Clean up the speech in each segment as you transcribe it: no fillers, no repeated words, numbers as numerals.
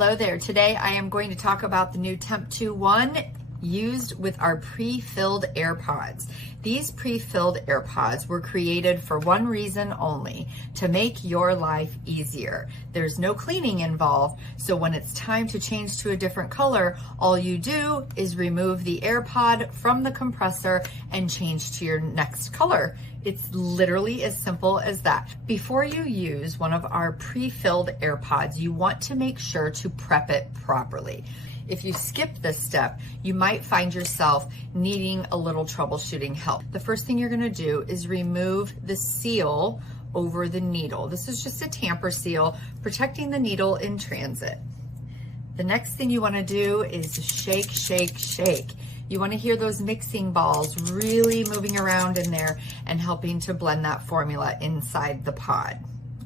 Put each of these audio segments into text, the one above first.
Hello there. Today I am going to talk about the new TEMPTU One used with our pre-filled Airpods. These pre-filled Airpods were created for one reason only, to make your life easier. There's no cleaning involved, so when it's time to change to a different color, all you do is remove the Airpod from the compressor and change to your next color. It's literally as simple as that. Before you use one of our pre-filled Airpods, you want to make sure to prep it properly. If you skip this step, you might find yourself needing a little troubleshooting help. The first thing you're gonna do is remove the seal over the needle. This is just a tamper seal, protecting the needle in transit. The next thing you wanna do is shake, shake, shake. You wanna hear those mixing balls really moving around in there and helping to blend that formula inside the pod.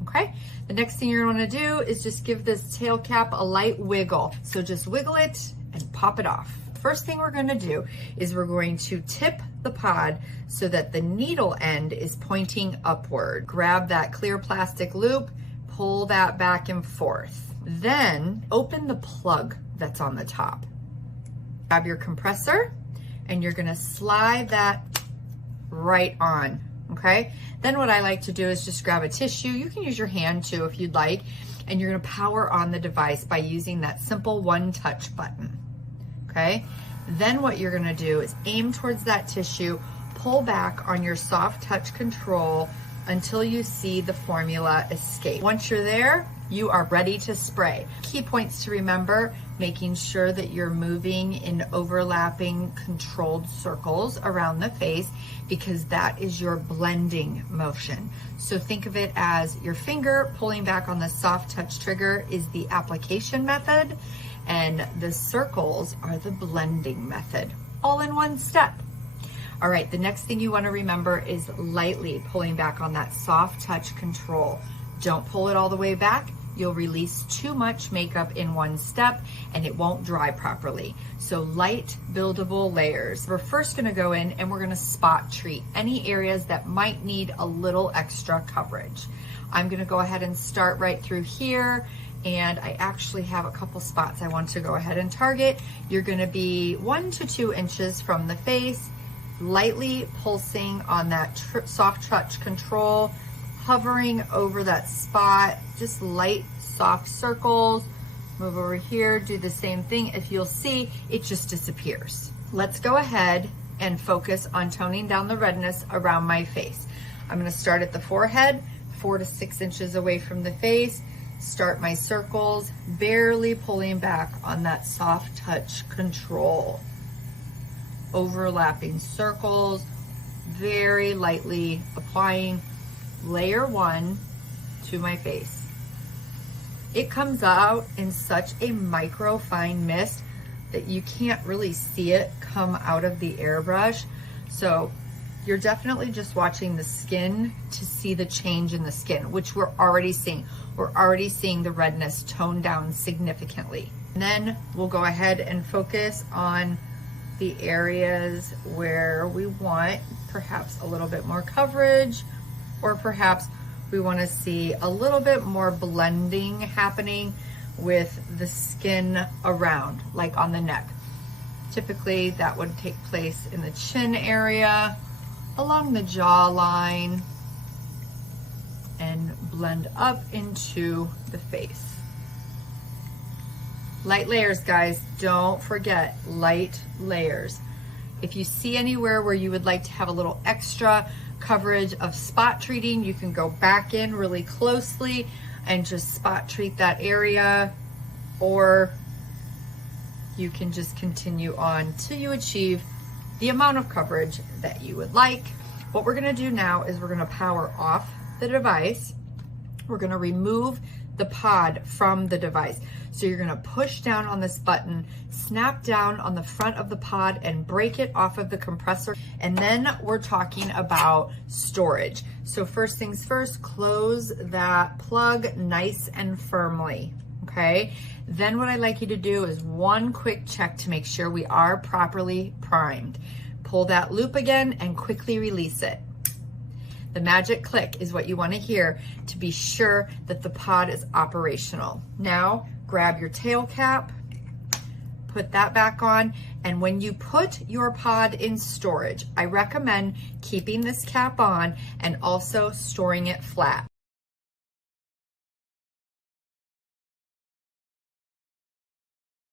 Okay, the next thing you're gonna do is just give this tail cap a light wiggle. So just wiggle it and pop it off. First thing we're gonna do is we're going to tip the pod so that the needle end is pointing upward. Grab that clear plastic loop, pull that back and forth. Then open the plug that's on the top. Grab your compressor and you're gonna slide that right on. Okay, then what I like to do is just grab a tissue. You can use your hand too if you'd like, and you're gonna power on the device by using that simple one touch button. Okay, then what you're gonna do is aim towards that tissue, pull back on your soft touch control until you see the formula escape. Once you're there, you are ready to spray. Key points to remember: making sure that you're moving in overlapping controlled circles around the face, because that is your blending motion. So think of it as your finger pulling back on the soft touch trigger is the application method, and the circles are the blending method, all in one step. All right, the next thing you want to remember is lightly pulling back on that soft touch control. Don't pull it all the way back. You'll release too much makeup in one step and it won't dry properly. So light buildable layers. We're first gonna go in and we're gonna spot treat any areas that might need a little extra coverage. I'm gonna go ahead and start right through here, and I actually have a couple spots I want to go ahead and target. You're gonna be 1 to 2 inches from the face, lightly pulsing on that soft touch control, hovering over that spot, just light, soft circles. Move over here, do the same thing. If you'll see, it just disappears. Let's go ahead and focus on toning down the redness around my face. I'm gonna start at the forehead, 4 to 6 inches away from the face, start my circles, barely pulling back on that soft touch control. Overlapping circles, very lightly applying layer 1 to my face. It comes out in such a micro fine mist that you can't really see it come out of the airbrush. So you're definitely just watching the skin to see the change in the skin, which we're already seeing. We're already seeing the redness tone down significantly. And then we'll go ahead and focus on the areas where we want perhaps a little bit more coverage, or perhaps we want to see a little bit more blending happening with the skin around, like on the neck. Typically that would take place in the chin area, along the jawline, and blend up into the face. Light layers, guys, don't forget light layers. If you see anywhere where you would like to have a little extra coverage of spot treating, you can go back in really closely and just spot treat that area, or you can just continue on till you achieve the amount of coverage that you would like. What we're gonna do now is we're gonna power off the device. We're gonna remove the pod from the device. So you're gonna push down on this button, snap down on the front of the pod and break it off of the compressor. And then we're talking about storage. So first things first, close that plug nice and firmly, okay? Then what I'd like you to do is one quick check to make sure we are properly primed. Pull that loop again and quickly release it. The magic click is what you want to hear to be sure that the pod is operational. Now, grab your tail cap, put that back on, and when you put your pod in storage, I recommend keeping this cap on and also storing it flat.